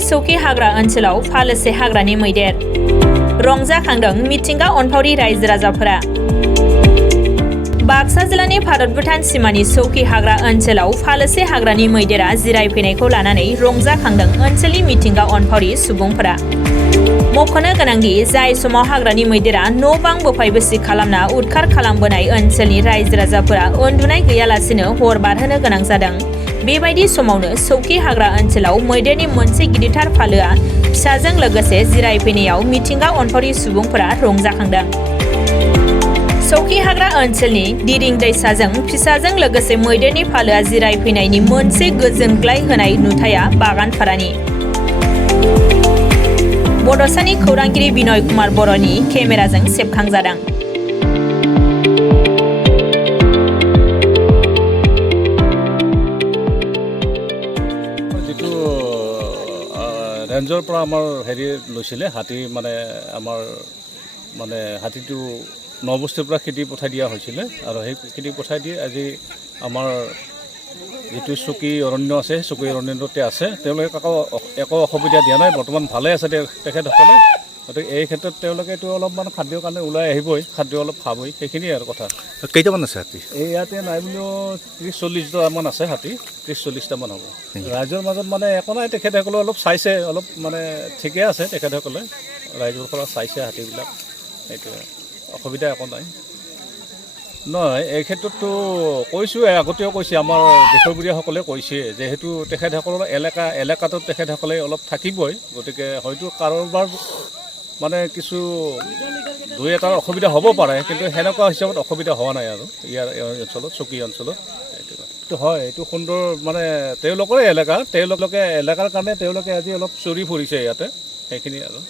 सौखि हाग्रा ओनसोलाव फालोसे हाग्रानि मैदेर रंजाखांदों मिथिंगा अनफावरि रायजो राजाफोरा बाक्सा जिल्लानि भारत भुटान सीमानि सौखि हाग्रा ओनसोलाव फालोसे हाग्रानि मैदेरा जिरायफैनायखौ लानानै रंजाखांदों ओनसोलनि मिथिंगा अनफावरि सुबुंफोरा मख'नो गोनांदि जाय समाव हाग्रानि मैदेरा न' बां बोफाय बोसि खालामना उदखार खालामबोनाय ओनसोलनि रायजो राजाफोरा उन्दुनाय गैयालासेनो हर बारहोनो गोनां जादों। बेबायदि समावनो सौखि हाग्रा ओनसोलाव मैदेरनि मोनसे गिदिरथार फालोआ फिसाजों लोगोसे जिरायफैनायाव मिथिंगा अनफावरि सुबुंफोरा रंजाखांदों। सौखि हाग्रा ओनसोलनि दिरिं दैसाजों फिसाजों लोगोसे मैदेरनि फालोआ जिरायफैनायनि मोनसे गोजोनग्लाय होनाय नुथाया बागानपारानि बड'सानि खौरांगिरि बिनय कुमार बर'नि केमेराजों सेबखांजादों। ৰেঞ্জৰ পৰা আমাৰ হেৰি লৈছিলে হাতী মানে আমাৰ মানে হাতীটো নবস্তিৰ পৰা খেদি পঠাই দিয়া হৈছিলে আৰু সেই খেদি পঠাই দি আজি আমাৰ যিটো চকী অৰণ্য আছে চকী অৰণ্যতে আছে তেওঁলোকে একো অসুবিধা দিয়া নাই বৰ্তমান ভালে আছে তেখেতসকলে গতিকে এই ক্ষেত্ৰত তেওঁলোকে এইটো অলপমান খাদ্যৰ কাৰণে ওলাই আহিবই খাদ্য অলপ খাবই সেইখিনিয়ে আৰু কথা। কেইটামান আছে হাতী? এই ইয়াতে নাই বুলিও 30-40টামান আছে হাতী 30-40টামান হ'ব। ৰাইজৰ মাজত মানে একো নাই তেখেতসকলে অলপ চাইছে অলপ মানে ঠিকে আছে তেখেতসকলে ৰাইজৰ পৰা চাইছে হাতীবিলাক সেইটোৱে অসুবিধা একো নাই। নহয় এই ক্ষেত্ৰততো কৈছোঁৱে আগতেও কৈছে আমাৰ বিষয়ববীয়াসকলে কৈছে যিহেতু তেখেতসকলৰ এলেকাটোত তেখেতসকলে অলপ থাকিবই গতিকে হয়তো কাৰোবাৰ মানে কিছু দুই এটাৰ অসুবিধা হ'ব পাৰে কিন্তু সেনেকুৱা হিচাপত অসুবিধা হোৱা নাই আৰু ইয়াৰ অঞ্চলত চকী অঞ্চলত এইটো হয় এইটো সুন্দৰ মানে তেওঁলোকৰে এলেকা তেওঁলোকে এলেকাৰ কাৰণে তেওঁলোকে আজি অলপ চৰি ফুৰিছে ইয়াতে সেইখিনি আৰু